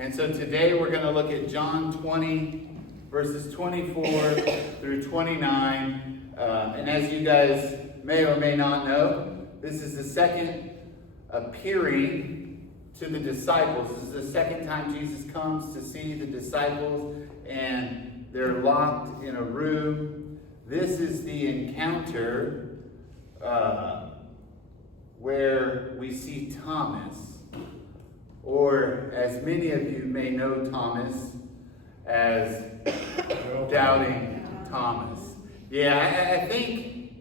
And so today we're going to look at John 20, verses 24 through 29. And as you guys may or may not know, this is the second appearing to the disciples. This is the second time Jesus comes to see the disciples, and they're locked in a room. This is the encounter where we see Thomas, or as many of you may know Thomas as Doubting Thomas. Yeah, I think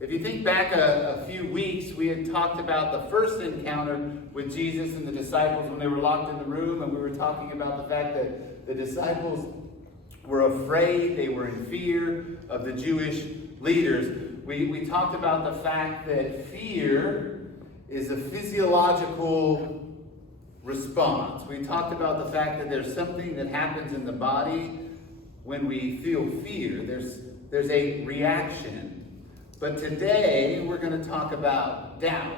if you think back a few weeks, we had talked about the first encounter with Jesus and the disciples when they were locked in the room, and we were talking about the fact that the disciples were afraid, they were in fear of the Jewish leaders. We talked about the fact that fear is a physiological response. We talked about the fact that there's something that happens in the body when we feel fear. There's a reaction. But today we're going to talk about doubt.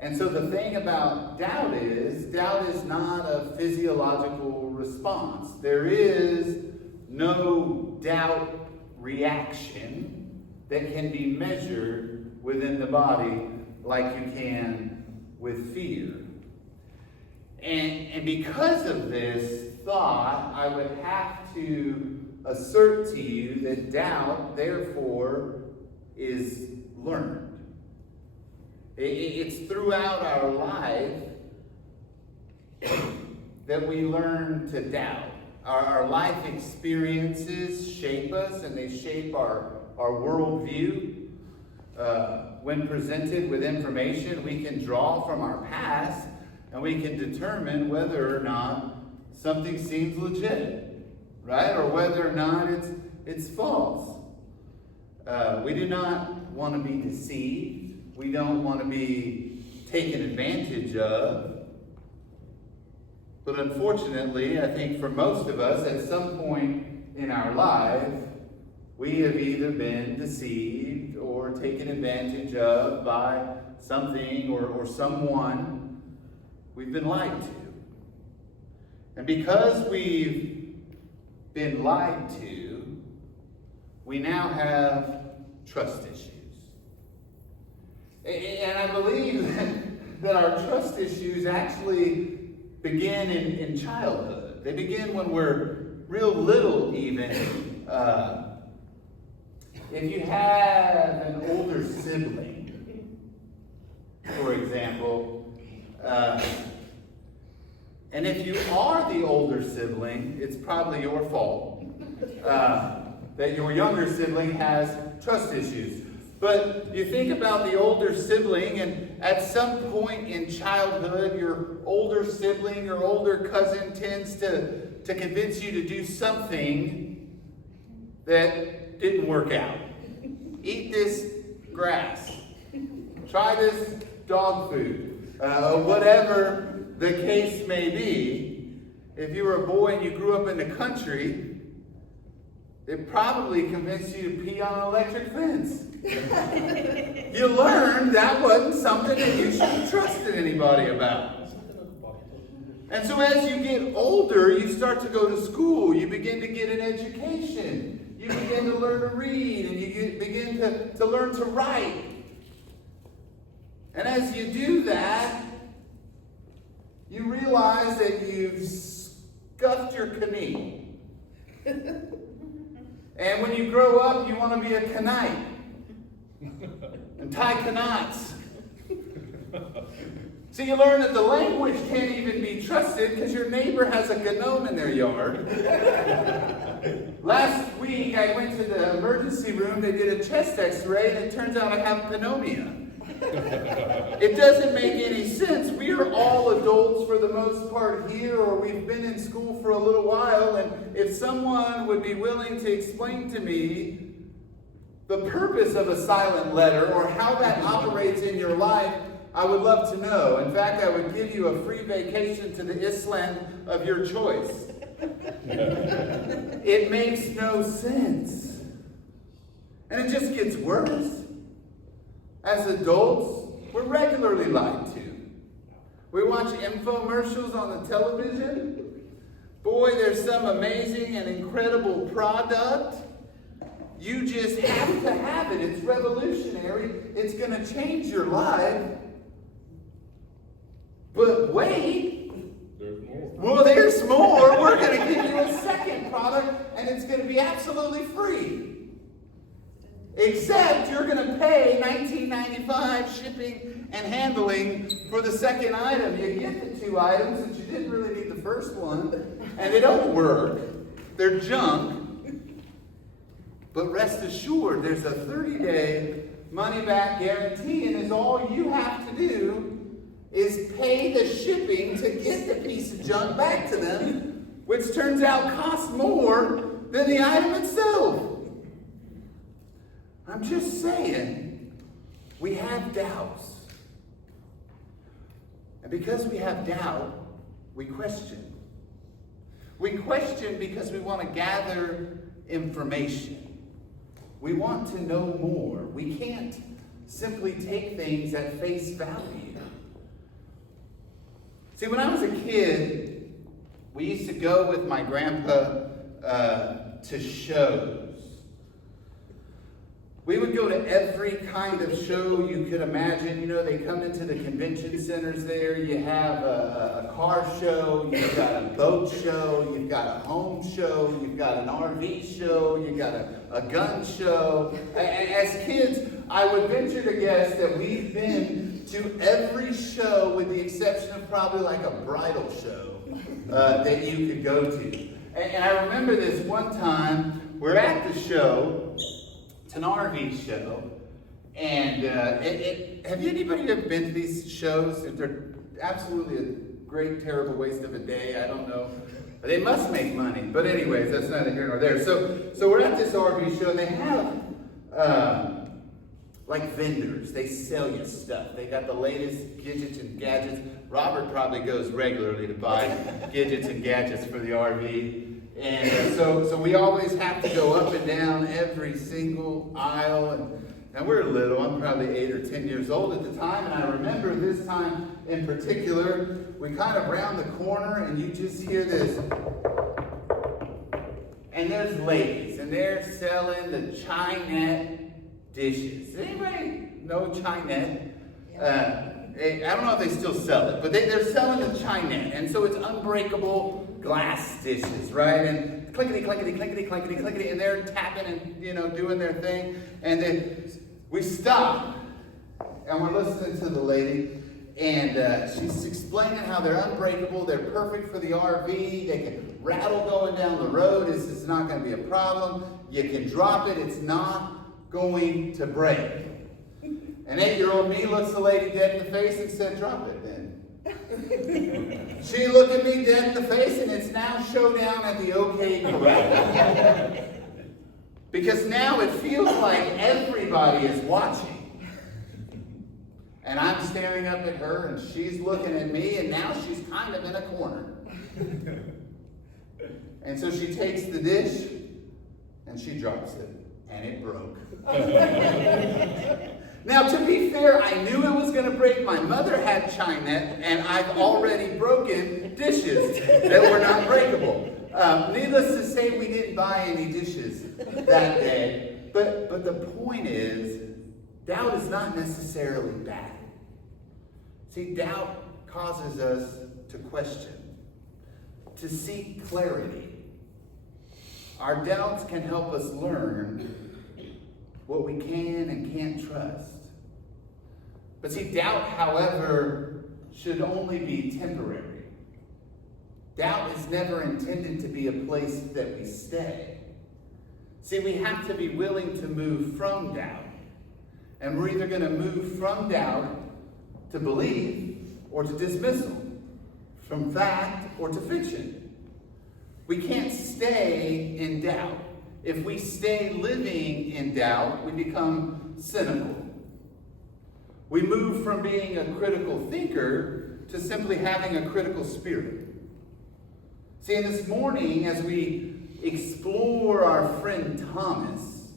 And so the thing about doubt is not a physiological response. There is no doubt reaction that can be measured within the body like you can with fear. And because of this thought, I would have to assert to you that doubt, therefore, is learned. It's throughout our life that we learn to doubt. Our life experiences shape us, and they shape our worldview. When presented with information, we can draw from our past, and we can determine whether or not something seems legit, right? Or whether or not it's false. We do not want to be deceived. We don't want to be taken advantage of. But unfortunately, I think for most of us, at some point in our life, we have either been deceived or taken advantage of by something or someone we've been lied to. And because we've been lied to, we now have trust issues. And I believe that our trust issues actually begin in childhood. They begin when we're real little even. If you have an older sibling, for example, and if you are the older sibling, it's probably your fault that your younger sibling has trust issues. But you think about the older sibling, and at some point in childhood, your older sibling or older cousin tends to convince you to do something that didn't work out. Eat this grass. Try this dog food. Whatever the case may be, if you were a boy and you grew up in the country, it probably convinced you to pee on an electric fence. You learned that wasn't something that you should have trusted anybody about. And so as you get older, you start to go to school. You begin to get an education. You begin to learn to read, and you begin to learn to write. And as you do that, you realize that you've scuffed your knee. And when you grow up, you want to be a Kenite and tie knots. So you learn that the language can't even be trusted because your neighbor has a gnome in their yard. Last week, I went to the emergency room. They did a chest x-ray, and it turns out I have pneumonia. It doesn't make any sense. We are all adults for the most part here, or we've been in school for a little while, and if someone would be willing to explain to me the purpose of a silent letter or how that operates in your life, I would love to know. In fact, I would give you a free vacation to the Island of your choice. It makes no sense. And it just gets worse. As adults, we're regularly lied to. We watch infomercials on the television. Boy, there's some amazing and incredible product. You just have to have it. It's revolutionary. It's going to change your life. But wait. There's more. Well, there's more. We're going to give you a second product, and it's going to be absolutely free. Except you're going to pay $19.95 shipping and handling for the second item. You get the two items, but you didn't really need the first one. And they don't work. They're junk. But rest assured, there's a 30-day money-back guarantee, and is all you have to do is pay the shipping to get the piece of junk back to them, which turns out costs more than the item itself. I'm just saying, we have doubts. And because we have doubt, we question. We question because we want to gather information. We want to know more. We can't simply take things at face value. See, when I was a kid, we used to go with my grandpa to shows. We would go to every kind of show you could imagine. You know, they come into the convention centers there. You have a car show, you've got a boat show, you've got a home show, you've got an RV show, you've got a gun show. As kids, I would venture to guess that we've been to every show with the exception of probably like a bridal show that you could go to. And I remember this one time, we're at the show. It's an RV show, and have anybody ever been to these shows? They're absolutely a great, terrible waste of a day. I don't know. They must make money, but anyways, that's neither here nor there. So we're at this RV show, and they have like vendors. They sell you stuff. They got the latest gadgets and gadgets. Robert probably goes regularly to buy gadgets and gadgets for the RV. And so we always have to go up and down every single aisle. And we're little. I'm probably 8 or 10 years old at the time. And I remember this time in particular, we kind of round the corner and you just hear this. And there's ladies. And they're selling the Chinette dishes. Does anybody know Chinette? I don't know if they still sell it, but they're selling the Chinette. And so it's unbreakable glass dishes, right? And clickety, clickety, clickety, clickety, clickety, and they're tapping and, doing their thing. And then we stop, and we're listening to the lady, and she's explaining how they're unbreakable, they're perfect for the RV, they can rattle going down the road, it's not going to be a problem, you can drop it, it's not going to break. And 8-year-old me looks the lady dead in the face and said, drop it then. She looked at me dead in the face, and it's now showdown at the OK Corral. Because now it feels like everybody is watching. And I'm staring up at her, and she's looking at me, and now she's kind of in a corner. And so she takes the dish, and she drops it, and it broke. Now, to be fair, I knew it was going to break. My mother had Chinette, and I've already broken dishes that were not breakable. Needless to say, we didn't buy any dishes that day. But the point is, doubt is not necessarily bad. See, doubt causes us to question, to seek clarity. Our doubts can help us learn what we can and can't trust. But see, doubt, however, should only be temporary. Doubt is never intended to be a place that we stay. See, we have to be willing to move from doubt. And we're either going to move from doubt to belief or to dismissal, from fact or to fiction. We can't stay in doubt. If we stay living in doubt, we become cynical. We move from being a critical thinker to simply having a critical spirit. See, and this morning, as we explore our friend Thomas,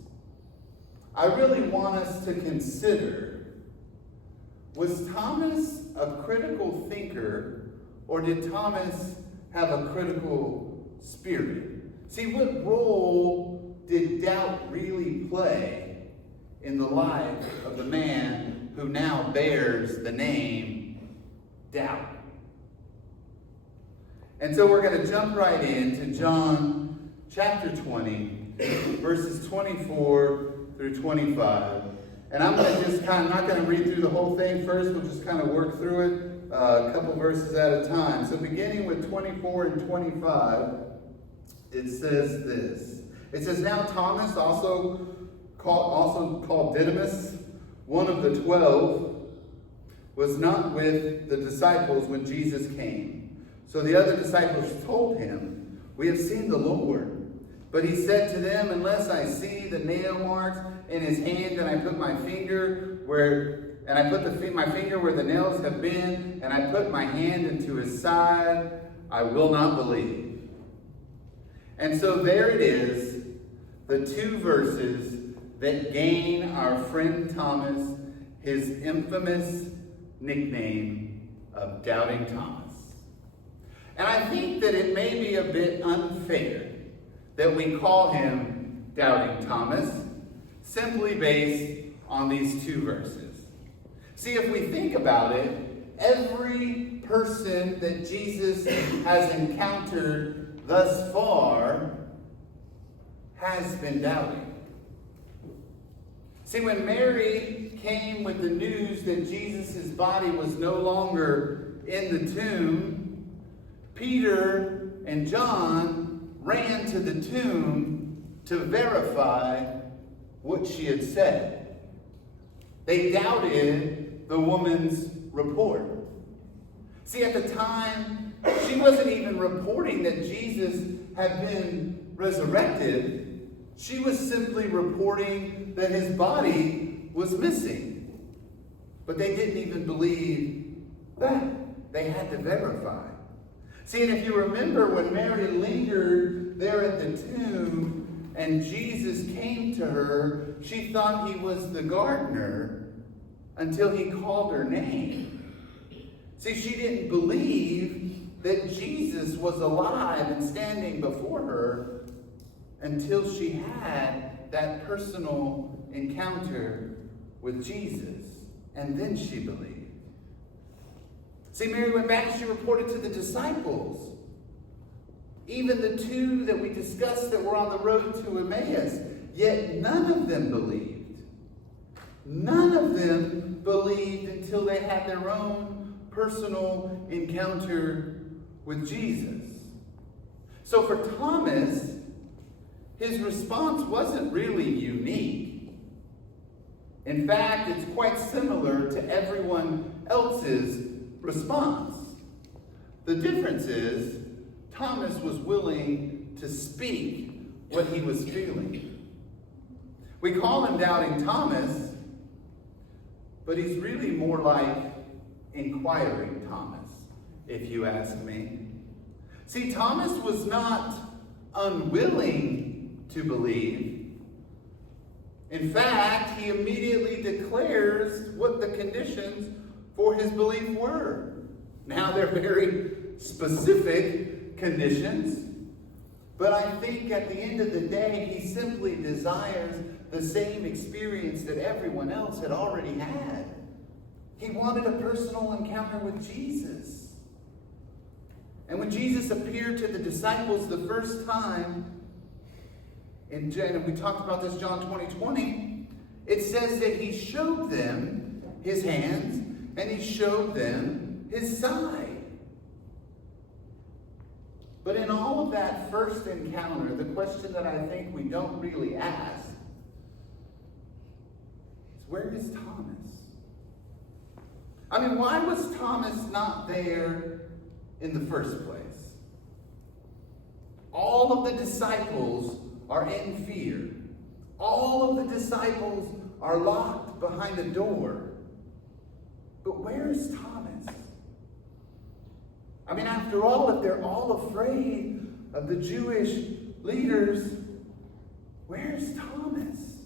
I really want us to consider Was Thomas a critical thinker, or did Thomas have a critical spirit? See, what role did doubt really play in the life of the man who now bears the name Doubt? And so we're going to jump right into John chapter 20, verses 24 through 25. And I'm going to just I'm not going to read through the whole thing first. We'll just kind of work through it a couple verses at a time. So beginning with 24 and 25, it says this. It says, "Now Thomas, also called Didymus, one of the 12, was not with the disciples when Jesus came. So the other disciples told him, 'We have seen the Lord.' But he said to them, 'Unless I see the nail marks in his hand, and I put my finger where the nails have been, and I put my hand into his side, I will not believe.'" And so there it is, the two verses that gain our friend Thomas his infamous nickname of Doubting Thomas. And I think that it may be a bit unfair that we call him Doubting Thomas simply based on these two verses. See, if we think about it, every person that Jesus has encountered thus far has been doubting. See, when Mary came with the news that Jesus' body was no longer in the tomb, Peter and John ran to the tomb to verify what she had said. They doubted the woman's report. See, at the time, she wasn't even reporting that Jesus had been resurrected. She was simply reporting that his body was missing. But they didn't even believe that. They had to verify. See, and if you remember when Mary lingered there at the tomb and Jesus came to her, she thought he was the gardener until he called her name. See, she didn't believe that Jesus was alive and standing before her until she had that personal encounter with Jesus. And then she believed. See, Mary went back and she reported to the disciples. Even the two that we discussed that were on the road to Emmaus. Yet none of them believed. None of them believed until they had their own personal encounter with Jesus. So for Thomas, his response wasn't really unique. In fact, it's quite similar to everyone else's response. The difference is Thomas was willing to speak what he was feeling. We call him Doubting Thomas, but he's really more like Inquiring Thomas, if you ask me. See, Thomas was not unwilling to believe. In fact, he immediately declares what the conditions for his belief were. Now, they're very specific conditions, but I think at the end of the day, he simply desires the same experience that everyone else had already had. He wanted a personal encounter with Jesus. And when Jesus appeared to the disciples the first time, and we talked about this, John 20:20, it says that he showed them his hands and he showed them his side. But in all of that first encounter, the question that I think we don't really ask is, where is Thomas? I mean, why was Thomas not there in the first place? All of the disciples are in fear. All of the disciples are locked behind a door. But where is Thomas? I mean, after all, if they're all afraid of the Jewish leaders, where's Thomas?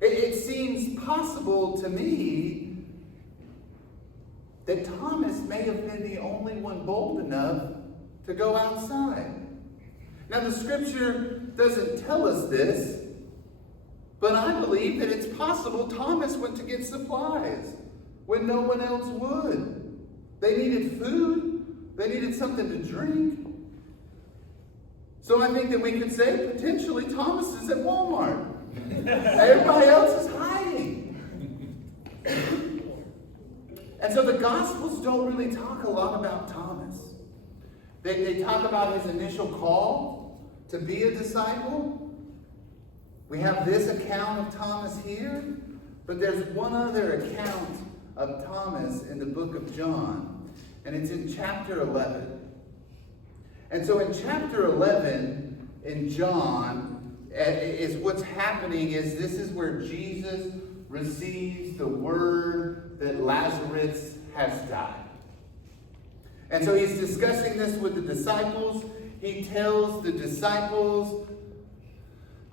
It seems possible to me that Thomas may have been the only one bold enough to go outside. Now, the scripture doesn't tell us this, but I believe that it's possible Thomas went to get supplies when no one else would. They needed food. They needed something to drink. So I think that we could say potentially Thomas is at Walmart. Everybody else is hiding. And so the Gospels don't really talk a lot about Thomas. They talk about his initial call to be a disciple. We have this account of Thomas here, but there's one other account of Thomas in the book of John, and it's in chapter 11. And so in chapter 11 in John, is what's happening is this is where Jesus receives the word that Lazarus has died. And so he's discussing this with the disciples. He tells the disciples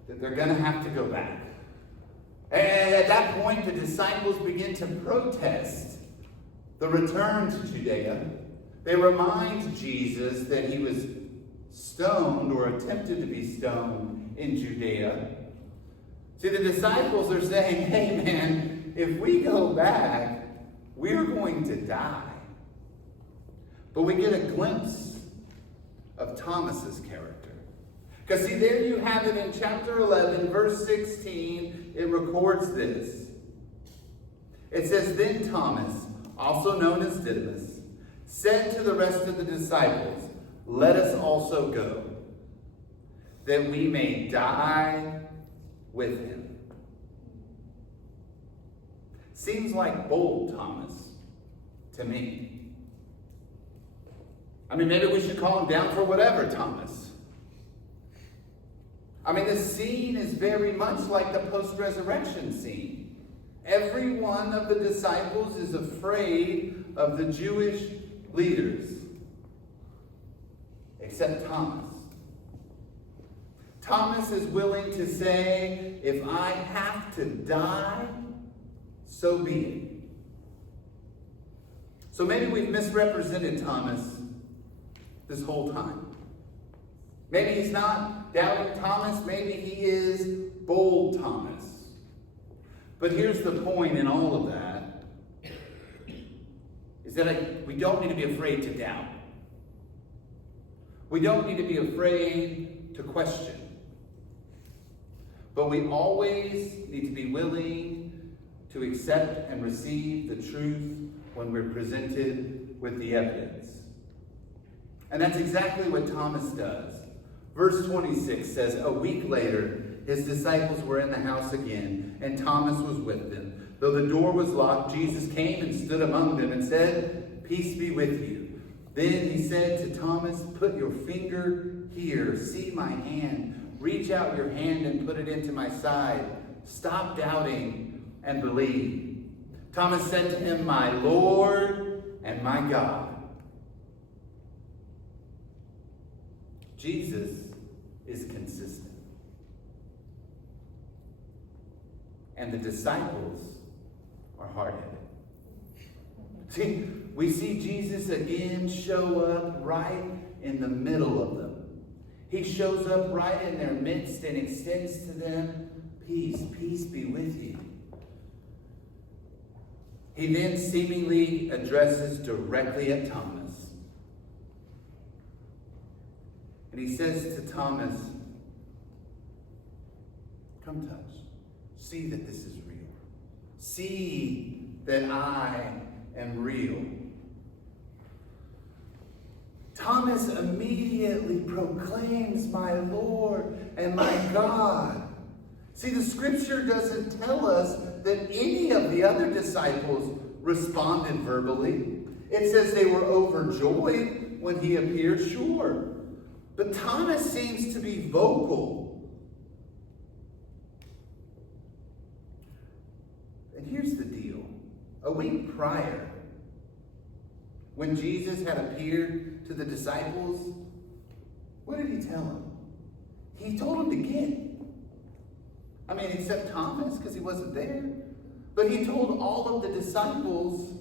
that they're going to have to go back. And at that point, the disciples begin to protest the return to Judea. They remind Jesus that he was stoned or attempted to be stoned in Judea. See, the disciples are saying, hey man, if we go back, we're going to die. But we get a glimpse of Thomas's character. Because see, there you have it in chapter 11, verse 16, it records this. It says, then Thomas, also known as Didymus, said to the rest of the disciples, let us also go, that we may die with him. Seems like bold Thomas to me. I mean, maybe we should call him down for whatever, Thomas. I mean, this scene is very much like the post-resurrection scene. Every one of the disciples is afraid of the Jewish leaders, except Thomas. Thomas is willing to say, if I have to die, so be it. So maybe we've misrepresented Thomas this whole time. Maybe he's not doubting Thomas. Maybe he is bold Thomas. But here's the point in all of that, is that we don't need to be afraid to doubt. We don't need to be afraid to question. But we always need to be willing to accept and receive the truth when we're presented with the evidence. And that's exactly what Thomas does. Verse 26 says, a week later, his disciples were in the house again, and Thomas was with them. Though the door was locked, Jesus came and stood among them and said, peace be with you. Then he said to Thomas, put your finger here, see my hand. Reach out your hand and put it into my side. Stop doubting and believe. Thomas said to him, my Lord and my God. Jesus is consistent. And the disciples are hard-headed. See, we see Jesus again show up right in the middle of them. He shows up right in their midst and extends to them, peace, peace be with you. He then seemingly addresses directly at Thomas. And he says to Thomas, come touch. See that this is real. See that I am real. Thomas immediately proclaims, my Lord and my God. See, the scripture doesn't tell us that any of the other disciples responded verbally. It says they were overjoyed when he appeared, sure. But Thomas seems to be vocal. And here's the deal. A week prior, when Jesus had appeared to the disciples, what did he tell them? He told them to get. I mean, except Thomas, because he wasn't there. But he told all of the disciples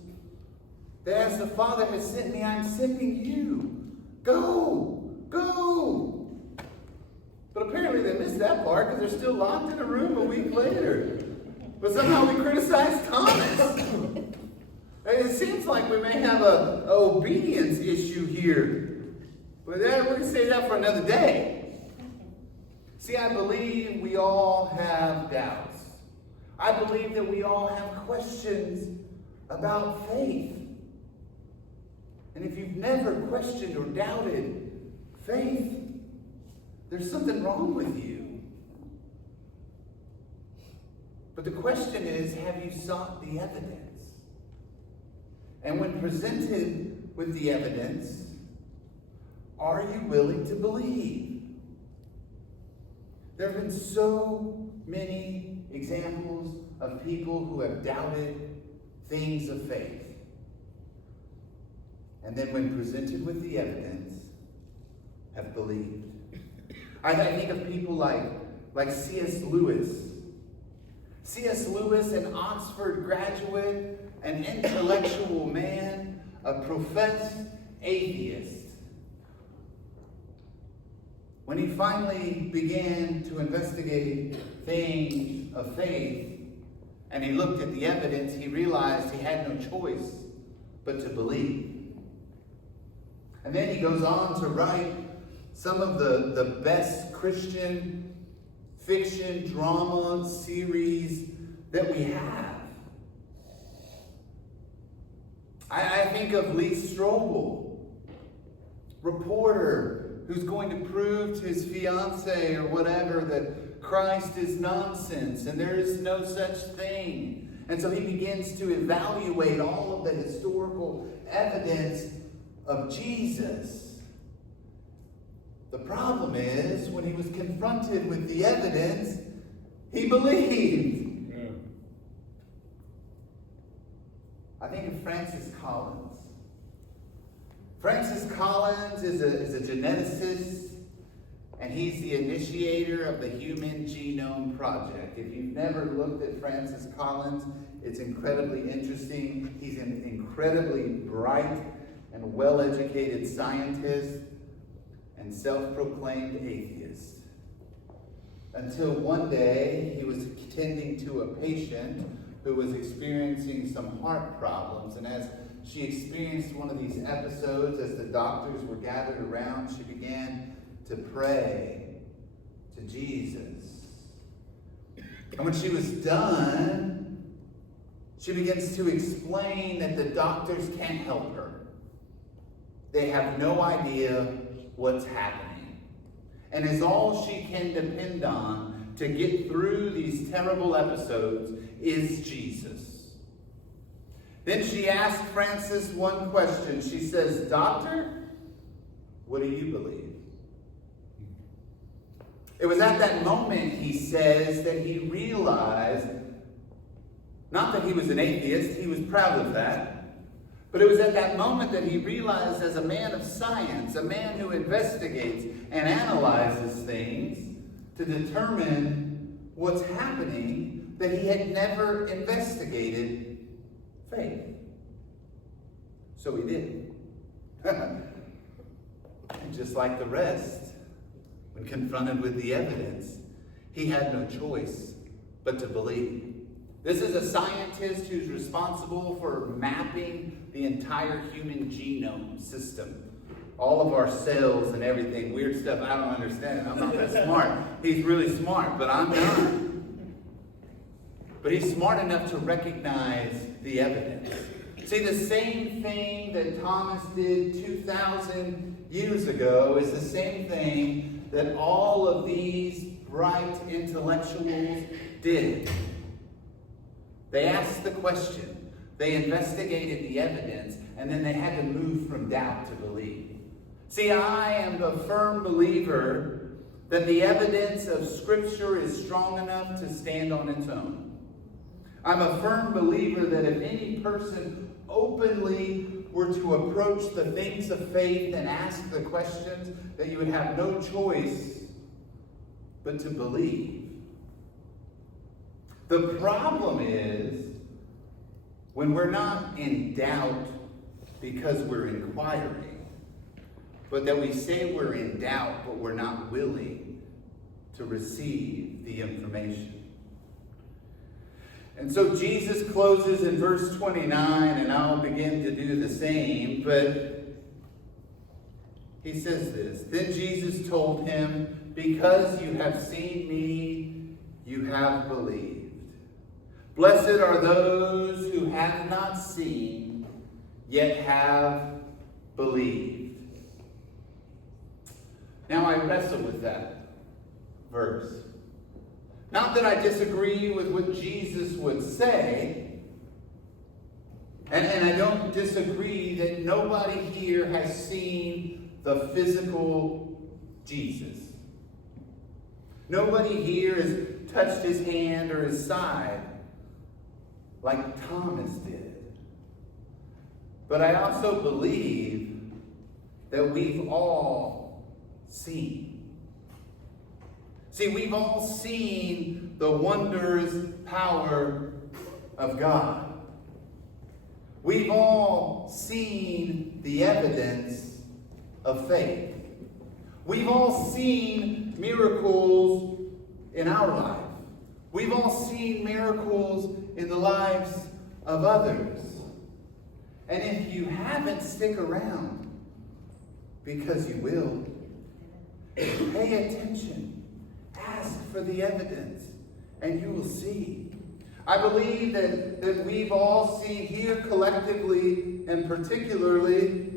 that as the Father has sent me, I'm sending you. Go! Go! But apparently they missed that part because they're still locked in a room a week later. But somehow we criticize Thomas. It seems like we may have an obedience issue here. But we're going to save that for another day. See, I believe we all have doubts. I believe that we all have questions about faith. And if you've never questioned or doubted faith, there's something wrong with you. But the question is, have you sought the evidence? And when presented with the evidence, are you willing to believe? There have been so many examples of people who have doubted things of faith. And then when presented with the evidence, have believed. I think of people like C.S. Lewis. C.S. Lewis, an Oxford graduate, an intellectual man, a professed atheist. When he finally began to investigate things of faith, and he looked at the evidence, he realized he had no choice but to believe. And then he goes on to write some of the best Christian fiction drama series that we have. I think of Lee Strobel, reporter who's going to prove to his fiancée or whatever that Christ is nonsense and there is no such thing. And so he begins to evaluate all of the historical evidence of Jesus. The problem is, when he was confronted with the evidence, he believed. Yeah. I think of Francis Collins. Francis Collins is a geneticist, and he's the initiator of the Human Genome Project. If you've never looked at Francis Collins, it's incredibly interesting. He's an incredibly bright and well-educated scientist and self-proclaimed atheist. Until one day, he was tending to a patient who was experiencing some heart problems. And as she experienced one of these episodes, as the doctors were gathered around, she began to pray to Jesus. And when she was done, she begins to explain that the doctors can't help her. They have no idea what's happening. And it's all she can depend on to get through these terrible episodes is Jesus. Then she asked Francis one question. She says, "Doctor, what do you believe?" It was at that moment, he says, that he realized, not that he was an atheist, he was proud of that, but it was at that moment that he realized, as a man of science, a man who investigates and analyzes things to determine what's happening, that he had never investigated faith. So he did. And just like the rest, when confronted with the evidence, he had no choice but to believe. This is a scientist who's responsible for mapping the entire human genome system. All of our cells and everything, weird stuff I don't understand. I'm not that smart. He's really smart, but I'm not. But he's smart enough to recognize the evidence. See, the same thing that Thomas did 2,000 years ago is the same thing that all of these bright intellectuals did. They asked the question, they investigated the evidence, and then they had to move from doubt to belief. See, I am a firm believer that the evidence of Scripture is strong enough to stand on its own. I'm a firm believer that if any person openly were to approach the things of faith and ask the questions, that you would have no choice but to believe. The problem is, when we're not in doubt because we're inquiring, but that we say we're in doubt, but we're not willing to receive the information. And so Jesus closes in verse 29, and I'll begin to do the same, but he says this: Then Jesus told him, because you have seen me, you have believed. Blessed are those who have not seen, yet have believed. Now I wrestle with that verse. Not that I disagree with what Jesus would say, and I don't disagree that nobody here has seen the physical Jesus. Nobody here has touched his hand or his side like Thomas did. But I also believe that we've all seen. See, we've all seen the wondrous power of God. We've all seen the evidence of faith. We've all seen miracles in our life. We've all seen miracles in the lives of others. And if you haven't, stick around, because you will. Pay attention. Ask for the evidence, and you will see. I believe that we've all seen here collectively and particularly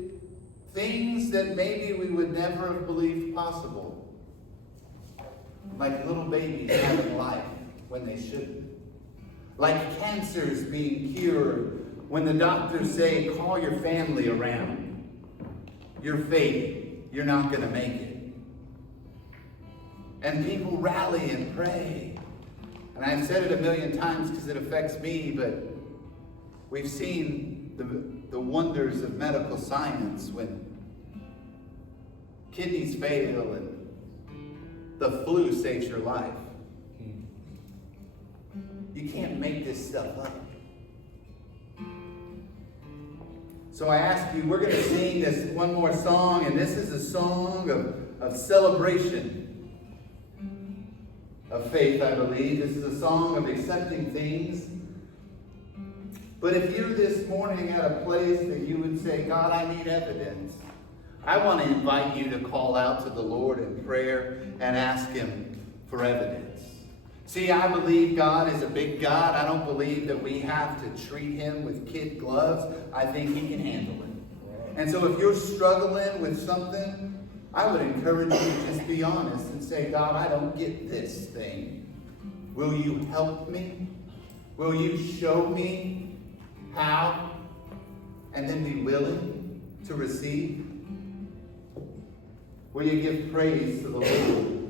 things that maybe we would never have believed possible. Like little babies having life when they shouldn't. Like cancers being cured when the doctors say, call your family around. Your faith, you're not going to make it. And people rally and pray. And I've said it a million times because it affects me, but we've seen the wonders of medical science when kidneys fail and the flu saves your life. You can't make this stuff up. So I ask you, we're going to sing this one more song, and this is a song of celebration. Of faith, I believe. This is a song of accepting things. But if you're this morning at a place that you would say, God, I need evidence, I want to invite you to call out to the Lord in prayer and ask Him for evidence. See, I believe God is a big God. I don't believe that we have to treat Him with kid gloves. I think He can handle it. And so if you're struggling with something, I would encourage you to just be honest and say, God, I don't get this thing. Will you help me? Will you show me how? And then be willing to receive? Will you give praise to the Lord?